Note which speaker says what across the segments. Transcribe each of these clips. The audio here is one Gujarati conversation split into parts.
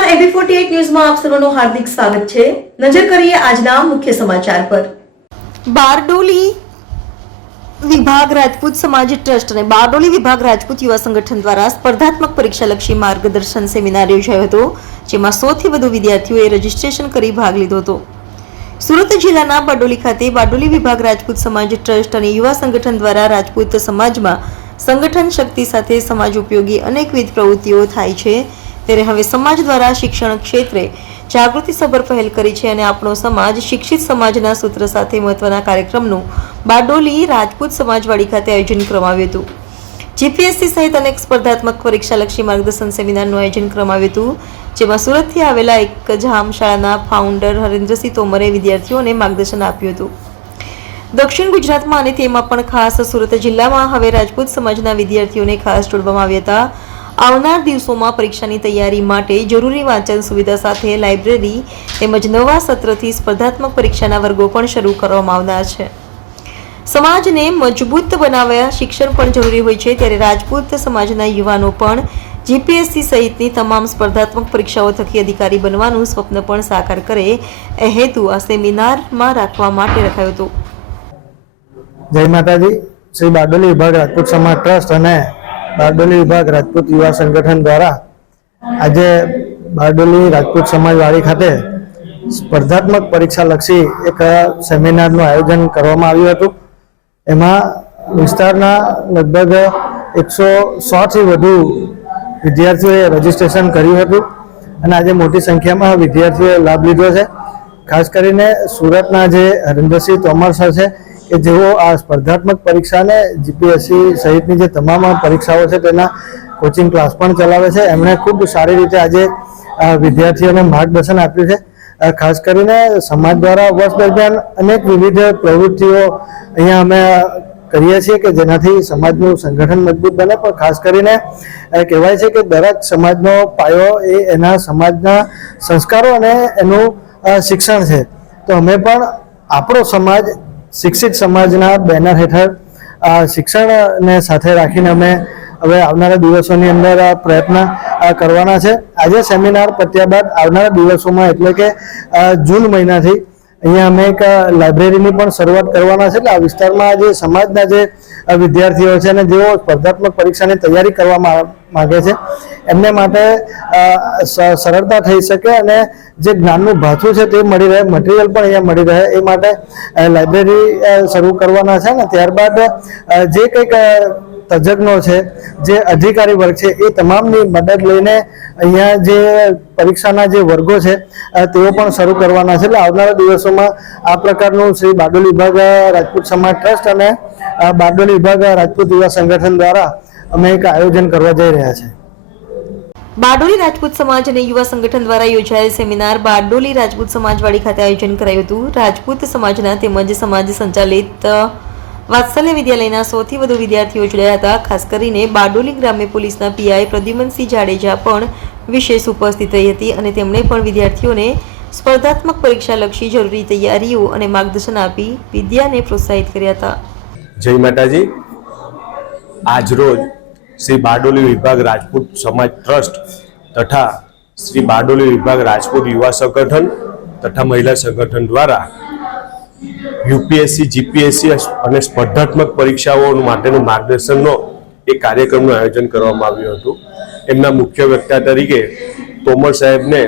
Speaker 1: ફોર્ટી ન્યૂઝમાં આપ સર્વનું હાર્દિક સ્વાગત છે. નજર કરીએ આજના મુખ્ય સમાચાર પર.
Speaker 2: બારડોલી વિભાગ રાજપૂત સમાજ ટ્રસ્ટ અને બારડોલી વિભાગ રાજપૂત યુવા સંગઠન દ્વારા સ્પર્ધાત્મક પરીક્ષાલક્ષી માર્ગદર્શન સેમિનાર યોજાયો હતો, જેમાં સોથી વધુ વિદ્યાર્થીઓએ રજીસ્ટ્રેશન કરી ભાગ લીધો હતો. સુરત જિલ્લાના બારડોલી ખાતે બારડોલી વિભાગ રાજપૂત સમાજ ટ્રસ્ટ અને યુવા સંગઠન દ્વારા રાજપૂત સમાજમાં સંગઠન શક્તિ સાથે સમાજ ઉપયોગી અનેકવિધ પ્રવૃત્તિઓ થાય છે ત્યારે હવે સમાજ દ્વારા શિક્ષણ ક્ષેત્રે જાગૃતિ સભર પહેલ કરી છે અને આપણો સમાજ શિક્ષિત સમાજના સૂત્ર સાથે મહત્વના કાર્યક્રમનું બારડોલી રાજપૂત સમાજવાડી ખાતે આયોજન કરવામાં આવ્યું હતું. જીપીએસસી સહિત અનેક સ્પર્ધાત્મક પરીક્ષાલક્ષી માર્ગદર્શન સેમિનારનું આયોજન કરવામાં હતું, જેમાં સુરતથી આવેલા એક જામ શાળાના ફાઉન્ડર હરેન્દ્રસિંહ તોમરે વિદ્યાર્થીઓને માર્ગદર્શન આપ્યું હતું. દક્ષિણ ગુજરાતમાં અને તેમાં પણ ખાસ સુરત જિલ્લામાં હવે રાજપૂત સમાજના વિદ્યાર્થીઓને ખાસ જોડવામાં આવ્યા હતા. આવનાર દિવસોમાં પરીક્ષાની તૈયારી માટે જરૂરી વાંચન સુવિધા સાથે લાઇબ્રેરી તેમજ નવા સત્રથી સ્પર્ધાત્મક પરીક્ષાના વર્ગો પણ શરૂ કરવામાં આવનાર છે. સમાજને મજબૂત બનાવવા શિક્ષણ પણ જરૂરી હોય છે, ત્યારે રાજપૂત સમાજના યુવાનો પણ જીપીએસસી સહિતની તમામ સ્પર્ધાત્મક પરીક્ષાઓ થકી અધિકારી બનવાનું સ્વપ્ન પણ સાકાર કરે એ હેતુ આ સેમિનારમાં રાખવા માટે રખાયો હતો.
Speaker 3: જય માતાજી. શ્રી બારડોલી વિભાગ રાજપૂત સમાજ ટ્રસ્ટ અને બારડોલી વિભાગ રાજપૂત યુવા સંગઠન દ્વારા આજે બારડોલી રાજપૂત સમાજવાડી ખાતે સ્પર્ધાત્મક પરીક્ષા લક્ષી એક સેમિનારનું આયોજન કરવામાં આવ્યું હતું. એમાં વિસ્તારના લગભગ એકસો સોથી વધુ વિદ્યાર્થીઓએ રજીસ્ટ્રેશન કર્યું હતું અને આજે મોટી સંખ્યામાં વિદ્યાર્થીઓએ લાભ લીધો છે. ખાસ કરીને સુરતના જે હરિન્દ્રસિંહ તોમર સર છે કે જેઓ આ સ્પર્ધાત્મક પરીક્ષાને જીપીએસસી સહિતની જે તમામ પરીક્ષાઓ છે તેના કોચિંગ ક્લાસ પણ ચલાવે છે. એમણે ખૂબ સારી રીતે આજે વિદ્યાર્થીઓને માર્ગદર્શન આપ્યું છે. ખાસ કરીને સમાજ દ્વારા વર્ષ દરમિયાન અનેક વિવિધ પ્રવૃત્તિઓ અહીંયા અમે કરીએ છીએ કે જેનાથી સમાજનું સંગઠન મજબૂત બને. પણ ખાસ કરીને કહેવાય છે કે દરેક સમાજનો પાયો એ એના સમાજના સંસ્કારો અને એનું શિક્ષણ છે. તો અમે પણ આપણો સમાજ શિક્ષિત સમાજના બેનર હેઠળ શિક્ષણને સાથે રાખીને અમે હવે આવનારા દિવસોની અંદર આ પ્રયત્ન કરવાના છે. આજે સેમિનાર પત્યા બાદ આવનારા દિવસોમાં એટલે કે જૂન મહિનાથી અહીંયા અમે એક લાઇબ્રેરીની પણ શરૂઆત કરવાના છે એટલે આ વિસ્તારમાં જે સમાજના જે વિદ્યાર્થીઓ છે અને જેઓ સ્પર્ધાત્મક પરીક્ષાની તૈયારી કરવા માગે છે, એમને માટે સરળતા થઈ શકે અને જે જ્ઞાનનું ભાથું છે તે મળી રહે મટીરિયલ પણ અહીંયા મળી રહે, એ માટે લાઇબ્રેરી શરૂ કરવાના છે ને ત્યારબાદ જે કંઈક તજજ્ઞો છે, જે અધિકારી વર્ગ છે, એ તમામની મદદ લઈને અહીંયા જે પરીક્ષાના જે વર્ગો છે તેઓ પણ શરૂ કરવાના છે. એટલે આવનારા દિવસોમાં આ પ્રકારનું શ્રી બારડોલી વિભાગ રાજપૂત સમાજ ટ્રસ્ટ અને બારડોલી વિભાગ રાજપૂત યુવા સંગઠન દ્વારા અમે એક આયોજન કરવા જઈ રહ્યા છીએ
Speaker 2: બારડોલી રાજપૂત સમાજ અને યુવા સંગઠન દ્વારા યોજાયેલ સેમિનાર બારડોલી રાજપૂત સમાજવાડી ખાતે આયોજન કરાયું હતું. રાજપૂત સમાજના તેમજ સમાજ સંચાલિત વાત્સલ્ય વિદ્યાલયના સૌથી વધુ વિદ્યાર્થીઓ જોડાયા હતા. ખાસ કરીને બારડોલી ગ્રામ્ય પોલીસના પીઆઈ પ્રદ્યુમનસિંહ જાડેજા પણ વિશેષ ઉપસ્થિત રહી હતી અને તેમણે પણ વિદ્યાર્થીઓને સ્પર્ધાત્મક પરીક્ષાલક્ષી જરૂરી તૈયારીઓ અને માર્ગદર્શન આપી વિદ્યાને પ્રોત્સાહિત કર્યા હતા.
Speaker 4: જય માતાજી. આજરોજ શ્રી બારડોલી વિભાગ રાજપૂત સમાજ ટ્રસ્ટ તથા શ્રી બારડોલી વિભાગ રાજપૂત યુવા સંગઠન તથા મહિલા સંગઠન દ્વારા યુપીએસસી, જીપીએસસી અને સ્પર્ધાત્મક પરીક્ષાઓ માટેનું માર્ગદર્શનનો એક કાર્યક્રમનું આયોજન કરવામાં આવ્યું હતું. એમના મુખ્ય વક્તા તરીકે તોમર સાહેબને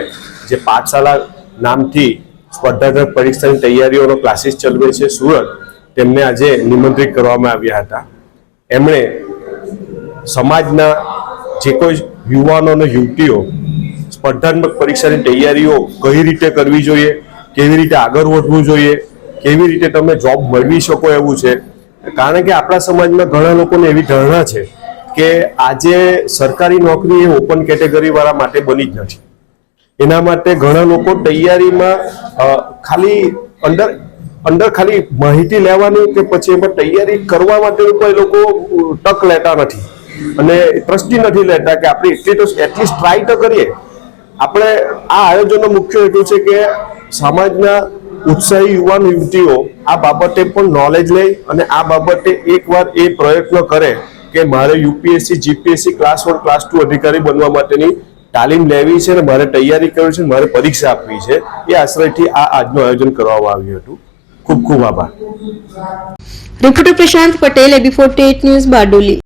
Speaker 4: જે પાઠશાળા નામથી સ્પર્ધાત્મક પરીક્ષાની તૈયારીઓનો ક્લાસીસ ચલાવે છે સુરત, તેમને આજે નિમંત્રિત કરવામાં આવ્યા હતા. એમણે સમાજના જે કોઈ યુવાનો અને યુવતીઓ સ્પર્ધાત્મક પરીક્ષાની તૈયારીઓ કઈ રીતે કરવી જોઈએ, કેવી રીતે આગળ વધવું જોઈએ કેવી રીતે તમે જોબ મેળવી શકો એવું છે? કારણ કે આપણા સમાજમાં ઘણા લોકોને એવી ધારણા છે કે આજે સરકારી નોકરી એ ઓપન કેટેગરી વાળા માટે બની જ નથી. એના માટે ઘણા લોકો તૈયારીમાં ખાલી અંડર અંદર ખાલી માહિતી લેવાની કે પછી એમાં તૈયારી કરવા માટે કોઈ લોકો તક લેતા નથી. અને ટ્રસ્ટી નથી લેતા કે આપણે એટલી તો એટલીસ્ટ ટ્રાય તો કરીએ. આપણે આ આયોજનનો મુખ્ય હેતુ છે કે સમાજના ઉત્સાહી યુવાન યુવતીઓ આ બાબતે પણ નોલેજ લે અને આ બાબતે એકવાર એ પ્રયત્ન કરે કે મારે UPSC, GPSC class one class two અધિકારી બનવા માટેની તાલીમ લેવી છે અને મારે તૈયારી કરવી છે મારે પરીક્ષા આપવી છે. એ આશ્રયથી આ આજનું આયોજન કરવામાં આવ્યું હતું. ખૂબ ખૂબ આભાર.
Speaker 2: Reporter Prashant Patel AB forty news Bardoli.